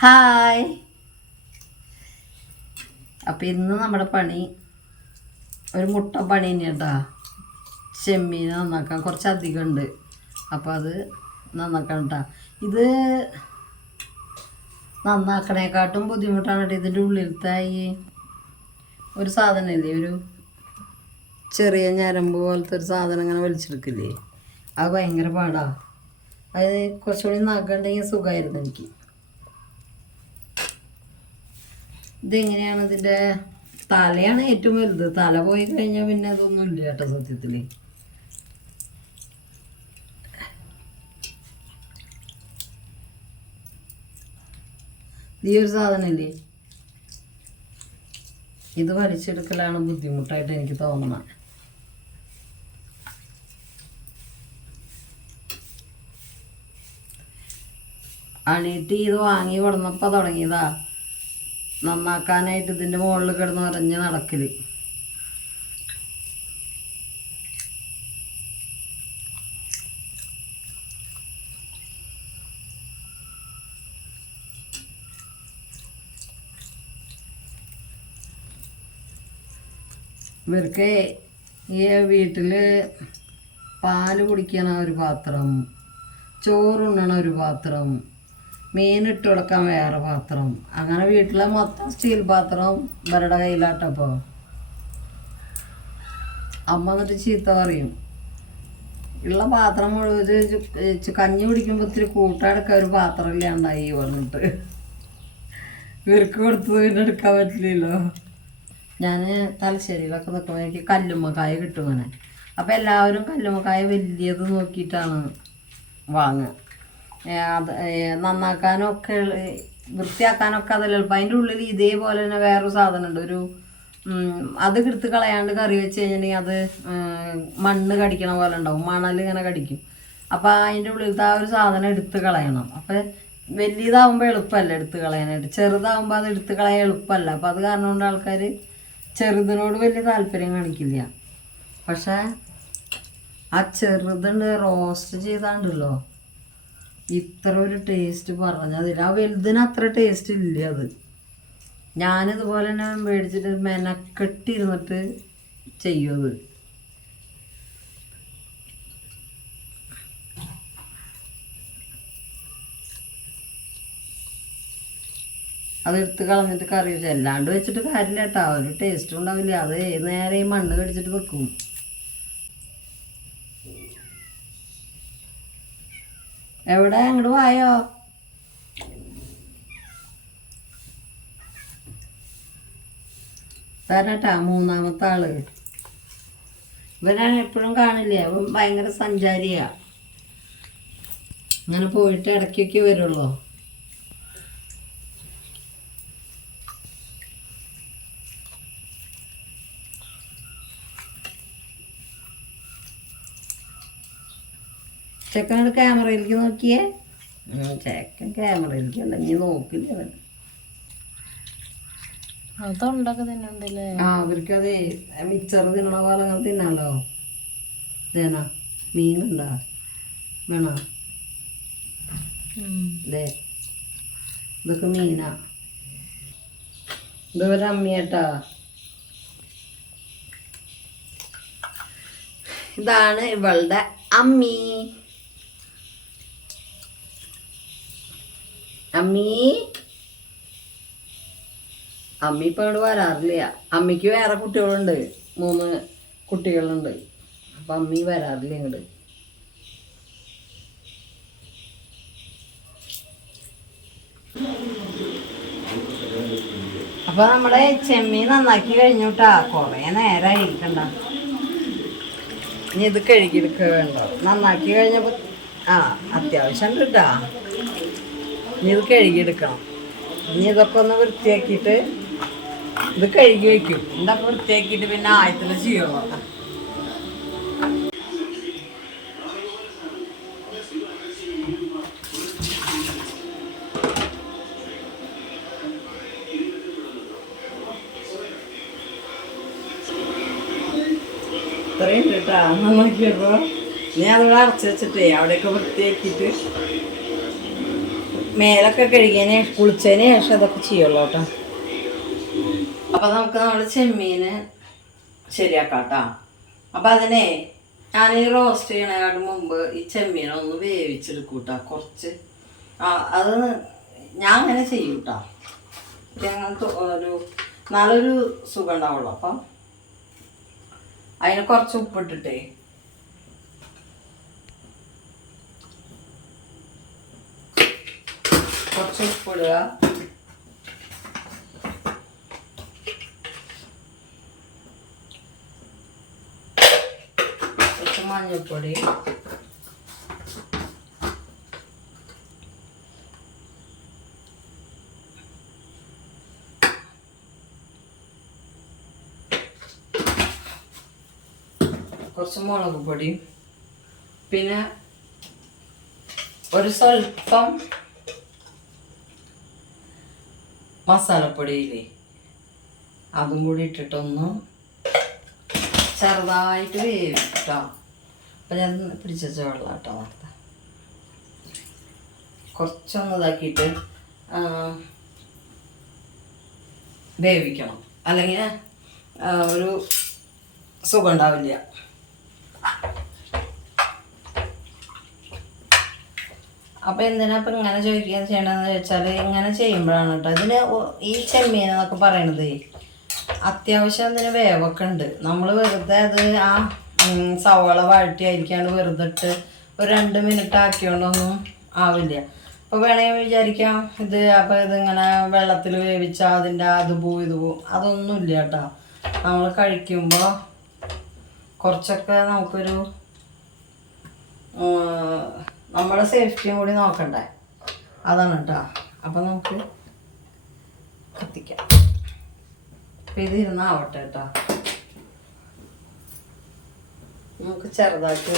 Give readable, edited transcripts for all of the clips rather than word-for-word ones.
Hi. അപ്പം ഇന്ന് നമ്മുടെ പണി ഒരു മുട്ട പണി തന്നെയാട്ടാ. ചെമ്മീൻ നന്നാക്കാൻ കുറച്ചധികം ഉണ്ട്. അപ്പോൾ അത് നന്നാക്കണം കേട്ടോ. ഇത് നന്നാക്കണേക്കാട്ടും ബുദ്ധിമുട്ടാണ് കേട്ടോ. ഇതിൻ്റെ ഉള്ളിലത്തെ ഈ ഒരു സാധനമില്ലേ, ഒരു ചെറിയ ഞരമ്പ് പോലത്തെ ഒരു സാധനം ഇങ്ങനെ വലിച്ചെടുക്കില്ലേ, അത് ഭയങ്കര പാടാണ്. അത് കുറച്ചുകൂടി നഖമുണ്ടെങ്കിൽ സുഖമായിരുന്നു എനിക്ക്. ഇതെങ്ങനെയാണ്, ഇതിൻ്റെ തലയാണ് ഏറ്റവും വലുത്. തല പോയി കഴിഞ്ഞാൽ പിന്നെ അതൊന്നും ഇല്ല കേട്ടോ സത്യത്തിൽ. ഈ ഒരു സാധനമില്ലേ, ഇത് വലിച്ചെടുക്കലാണ് ബുദ്ധിമുട്ടായിട്ട് എനിക്ക് തോന്നുന്നത്. അണിയിട്ട് ഇത് വാങ്ങി കൊടുന്നപ്പോൾ തുടങ്ങിയതാ നന്നാക്കാനായിട്ട്. ഇതിൻ്റെ മുകളിൽ കിടന്ന് ഉരഞ്ഞ് നടക്കൽ. ഇവർക്ക് ഈ വീട്ടിൽ പാല് കുടിക്കണ ഒരു പാത്രം, ചോറുണ്ണണ ഒരു പാത്രം, മീനിട്ട് കൊടുക്കാൻ വേറെ പാത്രം, അങ്ങനെ വീട്ടിലെ മൊത്തം സ്റ്റീൽ പാത്രം ഇവരുടെ കയ്യിലാട്ടപ്പോൾ. അമ്മ എന്നിട്ട് ചീത്ത പറയും, ഉള്ള പാത്രം മുഴുവൻ കഞ്ഞി കുടിക്കുമ്പോൾ ഇത്തിരി കൂട്ടെടുക്കാൻ ഒരു പാത്രം ഇല്ലാണ്ടായി പറഞ്ഞിട്ട്. ഇവർക്ക് കൊടുത്തത് പിന്നെ എടുക്കാൻ പറ്റില്ലല്ലോ. ഞാൻ തലശ്ശേരിയിലൊക്കെ നിൽക്കുമ്പോൾ എനിക്ക് കല്ലുമ്മക്കായ കിട്ടും അങ്ങനെ. അപ്പോൾ എല്ലാവരും കല്ലുമ്മക്കായ വലിയത് നോക്കിയിട്ടാണ് വാങ്ങുക. അത് നന്നാക്കാനൊക്കെ വൃത്തിയാക്കാനൊക്കെ അതല്ല എളുപ്പം. അതിൻ്റെ ഉള്ളിൽ ഇതേപോലെ തന്നെ വേറൊരു സാധനമുണ്ട്, ഒരു അത് എടുത്ത് കളയാണ്ട് കറി വെച്ച് കഴിഞ്ഞിട്ടുണ്ടെങ്കിൽ അത് മണ്ണ് കടിക്കണ പോലെ ഉണ്ടാവും, മണൽ ഇങ്ങനെ കടിക്കും. അപ്പോൾ അതിൻ്റെ ഉള്ളിലത്തെ ആ ഒരു സാധനം എടുത്ത് കളയണം. അപ്പോൾ വലിയതാവുമ്പോൾ എളുപ്പമല്ല എടുത്ത് കളയാനായിട്ട്, ചെറുതാവുമ്പോൾ അത് എടുത്ത് കളയാൻ എളുപ്പമല്ല. അപ്പോൾ അത് കാരണം കൊണ്ട് ആൾക്കാർ ചെറുതിനോട് വലിയ താല്പര്യം കാണിക്കില്ല. പക്ഷേ ആ ചെറുതുണ്ട് റോസ്റ്റ് ചെയ്താണ്ടല്ലോ, ഇത്ര ഒരു ടേസ്റ്റ് പറഞ്ഞതില്ല. ആ വലുതിന് അത്ര ടേസ്റ്റ് ഇല്ല. അത് ഞാനിതുപോലെ തന്നെ മേടിച്ചിട്ട് മെനക്കെട്ടിരുന്നിട്ട് ചെയ്യും. അതെടുത്ത് കളഞ്ഞിട്ട് കറി വെച്ചാൽ അല്ലാണ്ട് വെച്ചിട്ട് കാര്യമില്ല കേട്ടോ, ഒരു ടേസ്റ്റും ഉണ്ടാവില്ല. അത് ഏത് നേരം ഈ മണ്ണ് കടിച്ചിട്ട് വെക്കും. എവിടെ അങ്ങോട്ട് വായോ. വരട്ടാ മൂന്നാമത്തെ ആള്. ഇവനാണ് എപ്പോഴും കാണില്ല, അവൻ ഭയങ്കര സഞ്ചാരിയാ. അങ്ങനെ പോയിട്ട് ഇടയ്ക്കൊക്കെ വരുള്ളൂ. ചെക്കനോട് ക്യാമറയിലേക്ക് നോക്കിയേ. ചെക്കൻ ക്യാമറയിലേക്ക് അല്ല, നീ നോക്കില്ല അവൻ. അതൊണ്ടൊക്കെ തിന്നണ്ടല്ലേ. അവർക്ക് അതെ മിച്ചർ തിന്നണ പോലെ അങ്ങനെ തിന്നാലോ. ഇതേനാ മീൻ കണ്ടാ വേണോ? ഇതേ ഇതൊക്കെ മീനാ. ഇതൊരു അമ്മിയേട്ടാ. ഇതാണ് ഇവളുടെ അമ്മി. അമ്മി അമ്മി ഇപ്പം അങ്ങോട്ട് വരാറില്ല. അമ്മിക്ക് വേറെ കുട്ടികളുണ്ട്, 3 കുട്ടികളുണ്ട്. അപ്പം അമ്മി വരാറില്ല ഇങ്ങോട്ട്. അപ്പം നമ്മുടെ ചെമ്മീൻ നന്നാക്കി കഴിഞ്ഞു കേട്ടാ. കുറേ നേരമായി ഇരിക്കണ്ട. ഇനി ഇത് കഴുകിയെടുക്കുക വേണ്ടോ. നന്നാക്കി കഴിഞ്ഞപ്പോൾ അത്യാവശ്യം ഉണ്ട് കേട്ടാ. ഇനി ഇത് കഴുകിയെടുക്കണം. ഇനി ഇതൊക്കെ ഒന്ന് വൃത്തിയാക്കിയിട്ട് ഇത് കഴുകി വയ്ക്കും. ഇതൊക്കെ വൃത്തിയാക്കിയിട്ട് പിന്നെ ആയത്തിൽ ചെയ്യുള്ളൂ. ഇത്രയും ഉണ്ട് കേട്ടോ. നന്നാക്കിയപ്പോൾ ഞാൻ അതോടെ അടച്ചു വെച്ചിട്ടേ അവിടെയൊക്കെ വൃത്തിയാക്കിയിട്ട് മേലൊക്കെ കഴുകിയതിന് കുളിച്ചതിന് ശേഷം അതൊക്കെ ചെയ്യുള്ളൂ കേട്ടോ. അപ്പം നമുക്ക് നമ്മൾ ചെമ്മീന് ശരിയാക്കാം കേട്ടോ. അപ്പം അതിനെ ഞാൻ ഈ റോസ്റ്റ് ചെയ്യണതിന് മുമ്പ് ഈ ചെമ്മീനൊന്ന് വേവിച്ചെടുക്കും കേട്ടോ കുറച്ച്. അത് ഞാൻ അങ്ങനെ ചെയ്യും കേട്ടോ. അങ്ങനത്തെ ഒരു നല്ലൊരു സുഖം ഉണ്ടാവുള്ളൂ. അപ്പം അതിന് കുറച്ച് ഉപ്പിട്ടിട്ടേ കുറച്ച് ഉപ്പിടുക, കുറച്ച് മഞ്ഞൾപ്പൊടി, കുറച്ച് മുളക് പൊടി, പിന്നെ ഒരു സ്വല്പം മസാലപ്പൊടിയില്ലേ അതും കൂടി ഇട്ടിട്ടൊന്ന് ചെറുതായിട്ട് വേവിട്ടോ. അപ്പം ഞാൻ പിടിച്ച വെള്ളം കേട്ടോ നേരത്തെ കുറച്ചൊന്ന് ഇതാക്കിയിട്ട് വേവിക്കണം, അല്ലെങ്കിൽ ഒരു സുഖം ഉണ്ടാവില്ല. അപ്പം എന്തിനാ ഇപ്പം ഇങ്ങനെ ചെയ്യണമെന്ന് വെച്ചാൽ ഇങ്ങനെ ചെയ്യുമ്പോഴാണ് കേട്ടോ ഇതിന് ഈ ചെമ്മീൻ എന്നൊക്കെ പറയണത് അത്യാവശ്യം ഇതിന് വേവൊക്കെ ഉണ്ട്. നമ്മൾ വെറുതെ അത് ആ സവാള വഴറ്റിയായിരിക്കാണ്ട് വെറുതെ ഇട്ട് ഒരു 2 മിനിറ്റ് ആക്കിയോണ്ടൊന്നും ആവില്ല. അപ്പോൾ വേണമെങ്കിൽ വിചാരിക്കാം ഇത് അപ്പോൾ ഇതിങ്ങനെ വെള്ളത്തിൽ വേവിച്ചാൽ അതിൻ്റെ അത് പോവും ഇത് പോവും, അതൊന്നുമില്ല കേട്ടോ. നമ്മൾ കഴിക്കുമ്പോൾ കുറച്ചൊക്കെ നമുക്കൊരു നമ്മുടെ സേഫ്റ്റിയും കൂടി നോക്കണ്ടേ, അതാണ് കേട്ടോ. അപ്പം നമുക്ക് കത്തിക്കാം. അപ്പം ഇത് ഇരുന്നാവട്ടെ കേട്ടോ. നമുക്ക് ചെറുതാക്കി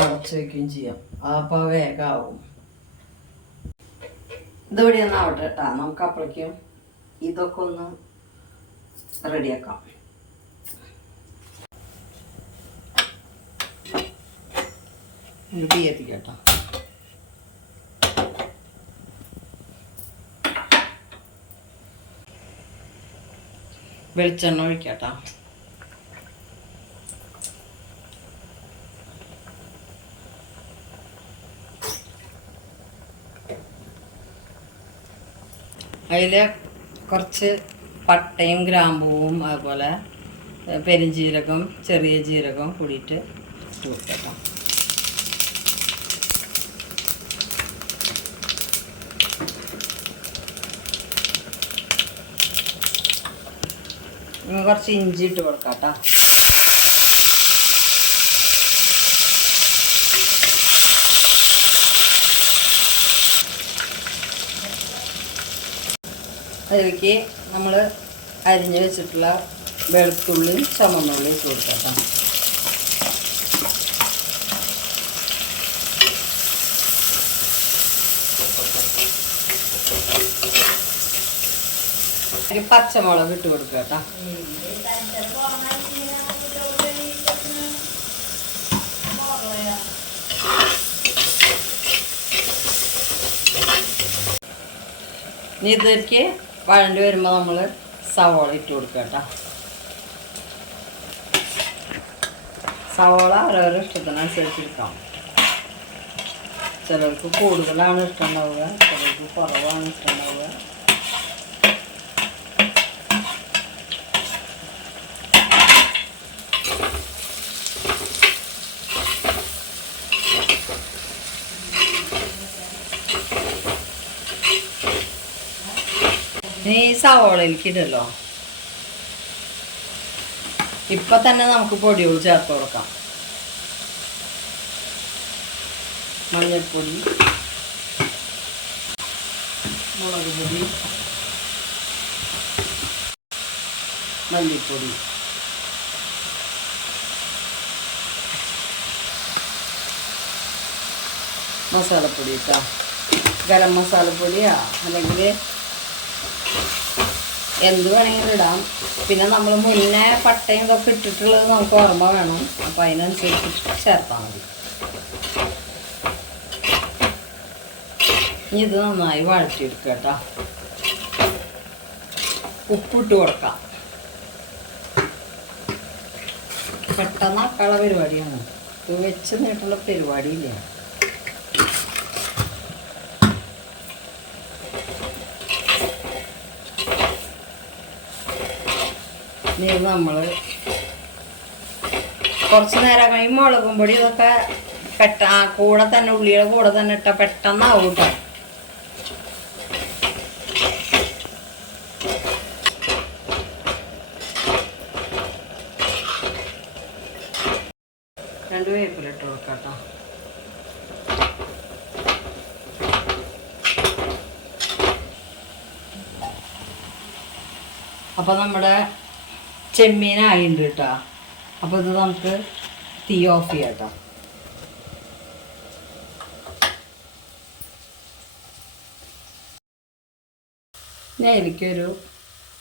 അടച്ച് വയ്ക്കുകയും ചെയ്യാം. അപ്പോൾ വേഗമാവും. ഇതിവിടെ ഒന്നാവട്ടെ കേട്ടോ. നമുക്ക് അപ്പോഴേക്കും ഇതൊക്കെ ഒന്ന് റെഡിയാക്കാം. തീ എത്തിക്കാം കേട്ടോ. വെളിച്ചെണ്ണ ഒഴിക്കാട്ടോ. അതിൽ കുറച്ച് പട്ടയും ഗ്രാമ്പൂവും അതുപോലെ പെരുംജീരകം ചെറിയ ജീരകം കൂടിയിട്ട് കൊടുക്കാം. കുറച്ച് ഇഞ്ചി ഇട്ട് കൊടുക്കാം കേട്ടോ. അതിലേക്ക് നമ്മൾ അരിഞ്ഞ് വെച്ചിട്ടുള്ള വെളുത്തുള്ളി ചുമന്നുള്ളി ഇട്ട് കൊടുക്കാം കേട്ടോ. പച്ചമുളക് ഇട്ട് കൊടുക്കുക കേട്ടോ. ഇനി ഇതിലേക്ക് വഴണ്ടി വരുമ്പോൾ നമ്മൾ സവാള ഇട്ട് കൊടുക്കുക കേട്ടോ. സവാള ഓരോരോ ഇഷ്ടത്തിനനുസരിച്ച് എടുക്കാം. ചിലർക്ക് കൂടുതലാണ് ഇഷ്ടമുണ്ടാവുക, ചിലർക്ക് കുറവാണ് ഇഷ്ടമുണ്ടാവുക. ഈ സവാളയിലേക്ക് ഇടല്ലോ. ഇപ്പൊ തന്നെ നമുക്ക് പൊടിയോട് ചേർത്ത് കൊടുക്കാം. മഞ്ഞൾപ്പൊടി, മുളക് പൊടി, മല്ലിപ്പൊടി, മസാലപ്പൊടി ഇട്ടാ. ഗരം മസാലപ്പൊടിയാ അല്ലെങ്കിൽ എന്ത് വേണമെങ്കിലും ഇടാം. പിന്നെ നമ്മൾ മുന്നേ പട്ടയും ഇതൊക്കെ ഇട്ടിട്ടുള്ളത് നമുക്ക് ഓർമ്മ വേണം. അപ്പോൾ അതിനനുസരിച്ച് ചേർത്താൽ മതി. ഇനി ഇത് നന്നായി വഴറ്റിയെടുക്കുക കേട്ടോ. ഉപ്പിട്ട് കൊടുക്കാം. പെട്ടെന്ന് ആക്കാനുള്ള പരിപാടിയാണ്. ഇത് വെച്ച് നീട്ടുള്ള പരിപാടിയില്ല. ഇനി നമ്മൾ കുറച്ച് നേരം ഈ മുളകും പൊടി ഇതൊക്കെ കൂടെ തന്നെ ഉള്ളിയുടെ കൂടെ തന്നെ ഇട്ടാൽ പെട്ടെന്നാവും കേട്ടോ. രണ്ട് വേപ്പില ഇട്ട് കൊടുക്കാം കേട്ടോ. അപ്പോൾ നമ്മുടെ ചെമ്മീനായിട്ടുണ്ട് കേട്ടോ. അപ്പോൾ ഇത് നമുക്ക് തീ ഓഫ് ചെയ്യാം കേട്ടോ. ഞാൻ എനിക്കൊരു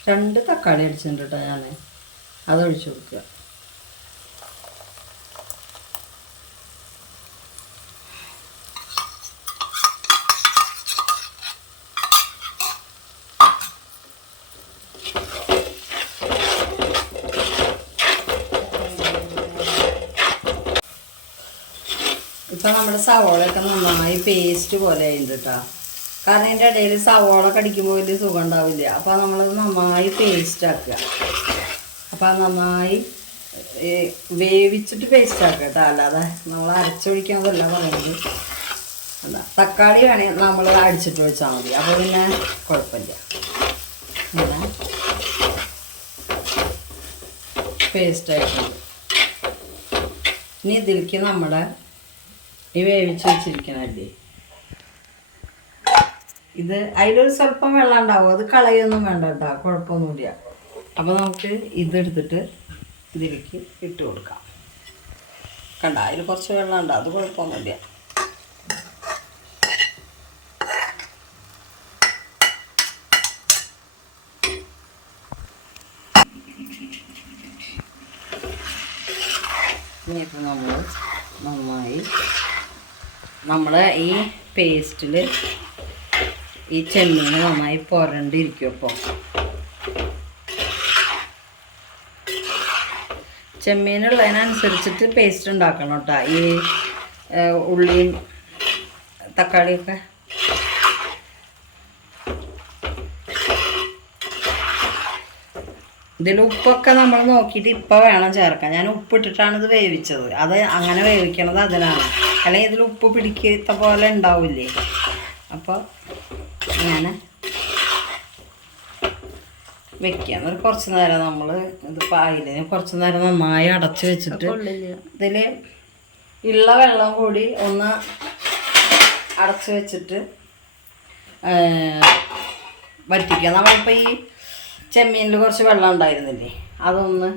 2 തക്കാളി അടിച്ചിട്ടുണ്ട് കേട്ടോ. ഞാൻ അതൊഴിച്ച് കൊടുക്കുക. ഇപ്പം നമ്മുടെ സവോളയൊക്കെ നന്നായി പേസ്റ്റ് പോലെ ആയിട്ടുണ്ട് കേട്ടോ. കാരണം ഇതിൻ്റെ ഇടയിൽ സവോള കടിക്കുമ്പോൾ വലിയ സുഖം ഉണ്ടാവില്ല. അപ്പോൾ നമ്മളത് നന്നായി പേസ്റ്റ് ആക്കുക. അപ്പോൾ അത് നന്നായി വേവിച്ചിട്ട് പേസ്റ്റ് ആക്കുക കേട്ടോ. അല്ലാതെ നമ്മൾ അരച്ചൊഴിക്കാന്നല്ല പറയുന്നത്. അല്ല, തക്കാളി വേണമെങ്കിൽ നമ്മൾ അടിച്ചിട്ട് ഒഴിച്ചാൽ മതി. അപ്പോൾ പിന്നെ കുഴപ്പമില്ല. ഇങ്ങനെ പേസ്റ്റായിട്ടുണ്ട്. ഇനി ഇതിലേക്ക് നമ്മുടെ ഈ വേവിച്ച് വെച്ചിരിക്കണല്ലേ, ഇത് അതിലൊരു സ്വല്പം വെള്ളം ഉണ്ടാവും. അത് കളയൊന്നും വേണ്ട കേട്ടോ, കുഴപ്പമൊന്നുമില്ല. അപ്പോൾ നമുക്ക് ഇതെടുത്തിട്ട് ഇതിലേക്ക് ഇട്ട് കൊടുക്കാം. കണ്ട, അതിൽ കുറച്ച് വെള്ളം ഉണ്ട്, അത് കുഴപ്പമൊന്നുമില്ല. ഇനിയിപ്പോൾ നമ്മൾ നന്നായി നമ്മുടെ ഈ പേസ്റ്റിൽ ഈ ചെമ്മീൻ നന്നായി പുരണ്ടിരിക്കും. അപ്പോൾ ചെമ്മീനുള്ളതിനനുസരിച്ചിട്ട് പേസ്റ്റ് ഉണ്ടാക്കണം കേട്ടോ. ഈ ഉള്ളിയും തക്കാളിയൊക്കെ ഇതിൽ ഉപ്പൊക്കെ നമ്മൾ നോക്കിയിട്ട് ഇപ്പം വേണം ചേർക്കാൻ. ഞാൻ ഉപ്പിട്ടിട്ടാണ് ഇത് വേവിച്ചത്. അത് അങ്ങനെ വേവിക്കണത് അതിനാണ്. അല്ലെങ്കിൽ ഇതിൽ ഉപ്പ് പിടിക്കാത്ത പോലെ ഉണ്ടാവില്ലേ. അപ്പോൾ ഇങ്ങനെ വെക്കാം. ഒരു കുറച്ച് നേരം നമ്മൾ ഇത് പായിലിന് കുറച്ച് നേരം നന്നായി അടച്ച് വെച്ചിട്ട് ഇതിൽ ഉള്ള വെള്ളം കൂടി ഒന്ന് അടച്ച് വെച്ചിട്ട് വറ്റിക്കുക. നമ്മളിപ്പോൾ ഈ ചെമ്മീനിൽ കുറച്ച് വെള്ളം ഉണ്ടായിരുന്നില്ലേ, അതൊന്ന്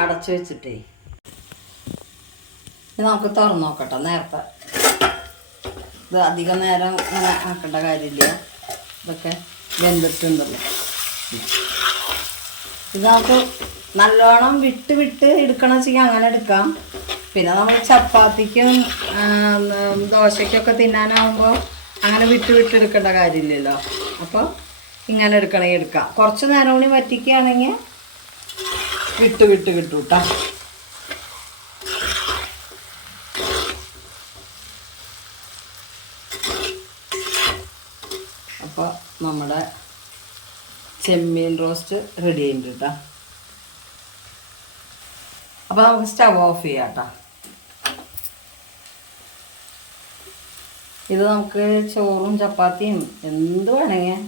അടച്ച് വെച്ചിട്ടേ നമുക്ക് തുറന്ന് നോക്കട്ടെ. നേരത്തെ ഇത് അധികം നേരം ഇങ്ങനെ ആക്കേണ്ട കാര്യമില്ല. ഇതൊക്കെ വെന്തിട്ടുണ്ടല്ലോ. ഇത് നമുക്ക് നല്ലോണം വിട്ട് എടുക്കണം വെച്ചാൽ അങ്ങനെ എടുക്കാം. പിന്നെ നമ്മൾ ചപ്പാത്തിക്കും ദോശയ്ക്കൊക്കെ തിന്നാനാകുമ്പോൾ അങ്ങനെ വിട്ട് എടുക്കേണ്ട കാര്യമില്ലല്ലോ. അപ്പോൾ ഇങ്ങനെ എടുക്കണമെങ്കിൽ എടുക്കാം. കുറച്ച് നേരം കൂടി വറ്റിക്കുകയാണെങ്കിൽ വിട്ട് കിട്ടും കേട്ടോ. അപ്പോൾ നമ്മുടെ ചെമ്മീൻ റോസ്റ്റ് റെഡി ആയിട്ടുണ്ട് കേട്ടോ. അപ്പോൾ നമുക്ക് സ്റ്റവ് ഓഫ് ചെയ്യാം കേട്ടോ. ഇത് നമുക്ക് ചോറും ചപ്പാത്തിയും എന്ത് വേണമെങ്കിൽ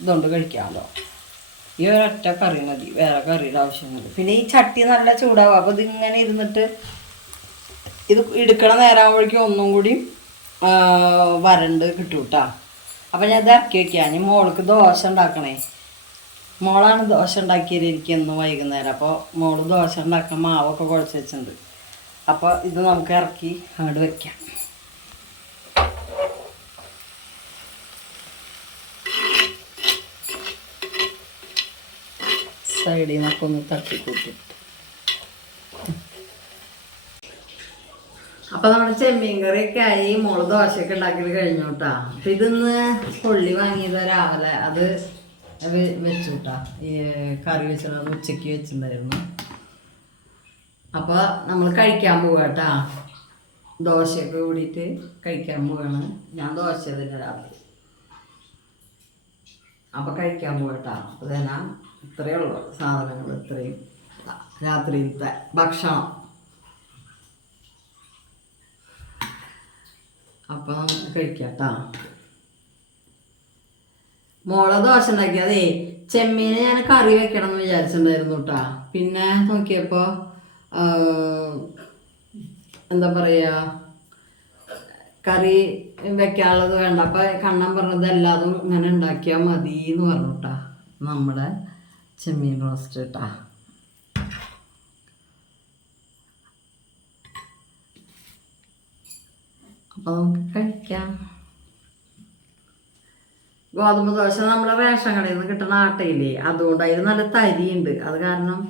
ഇതുകൊണ്ട് കഴിക്കാമല്ലോ. ഈ ഒരൊറ്റ കറി മതി, വേറെ കറിയുടെ ആവശ്യമൊന്നുമില്ല. പിന്നെ ഈ ചട്ടി നല്ല ചൂടാവും. അപ്പോൾ ഇതിങ്ങനെ ഇരുന്നിട്ട് ഇത് എടുക്കണ നേരമാകുമ്പോഴേക്കും ഒന്നും കൂടി വരണ്ട് കിട്ടും കേട്ടോ. അപ്പം ഞാൻ ഇത് ഇറക്കി വയ്ക്കാം. ഞാൻ മോൾക്ക് ദോശ ഉണ്ടാക്കണേ. മോളാണ് ദോശ ഉണ്ടാക്കിയത് എനിക്ക് എന്നും വൈകുന്നേരം. അപ്പോൾ മോള് ദോശ ഉണ്ടാക്കാൻ മാവൊക്കെ കുഴച്ച് വെച്ചിട്ടുണ്ട്. അപ്പോൾ ഇത് നമുക്ക് ഇറക്കി അങ്ങോട്ട് വയ്ക്കാം. സൈഡിൽ നിന്നൊക്കെ ഒന്ന് തട്ടിക്കൂട്ടിട്ട് അപ്പൊ നമ്മുടെ ചെമ്മീൻ കറിയൊക്കെ ആയി, മോള് ദോശയൊക്കെ ഉണ്ടാക്കിയിട്ട് കഴിഞ്ഞു കേട്ടാ. അപ്പൊ ഇതിന്ന് കൊള്ളി വാങ്ങിയത് രാവിലെ അത് വെച്ചു കേട്ടാ. ഈ കറി വെച്ചത് ഉച്ചക്ക് വെച്ചിട്ടുണ്ടായിരുന്നു. അപ്പൊ നമ്മൾ കഴിക്കാൻ പോവാട്ടാ. ദോശയൊക്കെ കൂടിയിട്ട് കഴിക്കാൻ പോവാണ്. ഞാൻ ദോശ തന്നെ രാത്രി. അപ്പൊ കഴിക്കാൻ പോകട്ടാ. അപ്പൊ തന്നെ ഇത്രയേ ഉള്ളൂ സാധനങ്ങൾ, ഇത്രയും രാത്രിയിലത്തെ ഭക്ഷണം. അപ്പൊ നമുക്ക് കഴിക്കാട്ടാ. മോളെ ദോശ ഉണ്ടാക്കി. അതേ ചെമ്മീനെ ഞാൻ കറി വെക്കണം എന്ന് വിചാരിച്ചിട്ടുണ്ടായിരുന്നു കേട്ടാ. പിന്നെ നോക്കിയപ്പോ എന്താ പറയാ, കറി വെക്കാനുള്ളത് വേണ്ട. അപ്പൊ കണ്ണൻ പറഞ്ഞത് എല്ലാതും ഇങ്ങനെ ഉണ്ടാക്കിയാൽ മതി എന്ന് പറഞ്ഞുട്ടാ. നമ്മുടെ ചെമ്മീൻ റോസ്റ്റ് കേട്ടാ. അപ്പൊ നമുക്ക് കഴിക്കാം. ഗോതമ്പ് ദോശ നമ്മുടെ റേഷൻ കടയിൽ നിന്ന് കിട്ടുന്ന ആട്ടയില്ലേ, അതുകൊണ്ട് അതിൽ നല്ല തരിയുണ്ട്. അത് കാരണം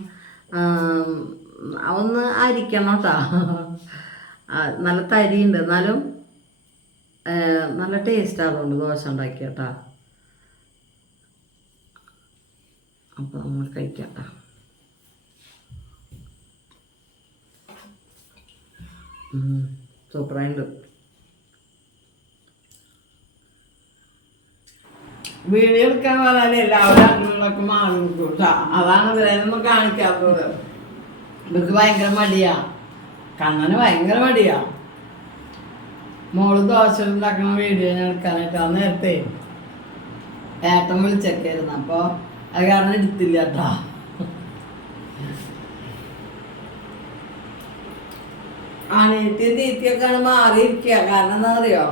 ഒന്ന് അരിക്കണം കേട്ടാ. നല്ല തരിയുണ്ട്, എന്നാലും നല്ല ടേസ്റ്റ് അതുകൊണ്ട് ദോശ ഉണ്ടാക്കിയട്ടാ. അപ്പോൾ നമ്മൾ കഴിക്കട്ടാ. സൂപ്പറായിട്ട് വീഡിയോ എടുക്കാൻ പറഞ്ഞാൽ എല്ലാവരും അങ്ങനെയുള്ളൊക്കെ മാറി നിൽക്കും കേട്ടാ. അതാണ് ഇവരൊന്നും കാണിക്കാത്തത്. ഇവർക്ക് ഭയങ്കര മടിയാ, കണ്ണന് ഭയങ്കര മടിയാ. മോള് ദോശ ഉണ്ടാക്കുന്ന വീഡിയോ ഞാൻ എടുക്കാനായിട്ട് ആ നേരത്തെ ഏട്ടൻ വിളിച്ചൊക്കെയായിരുന്നു. അപ്പോൾ അത് കാരണം എടുത്തില്ല കേട്ടാ. അനിയത്തിയും തീറ്റിയൊക്കെയാണ് മാറിയിരിക്കുക. കാരണം എന്താ അറിയോ,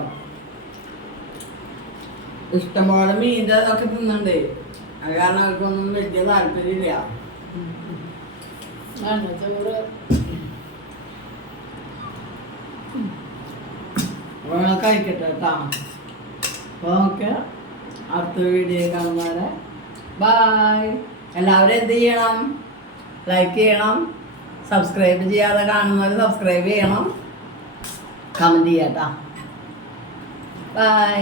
ഇഷ്ടംപോലെ മീൻ്റെ ഒക്കെ തിന്നണ്ടേ. അത് കാരണം അവർക്കൊന്നും വലിയ താല്പര്യമില്ല. ചോറ് കഴിക്കട്ടെ കേട്ടാ. അപ്പോൾ നമുക്ക് അടുത്ത വീഡിയോ കാണുന്നവരെ ബൈ. എല്ലാവരും എന്ത് ചെയ്യണം? ലൈക്ക് ചെയ്യണം, സബ്സ്ക്രൈബ് ചെയ്യാതെ കാണുന്നവർ സബ്സ്ക്രൈബ് ചെയ്യണം, കമൻറ്റ് ചെയ്യാം കേട്ടോ. ബൈ.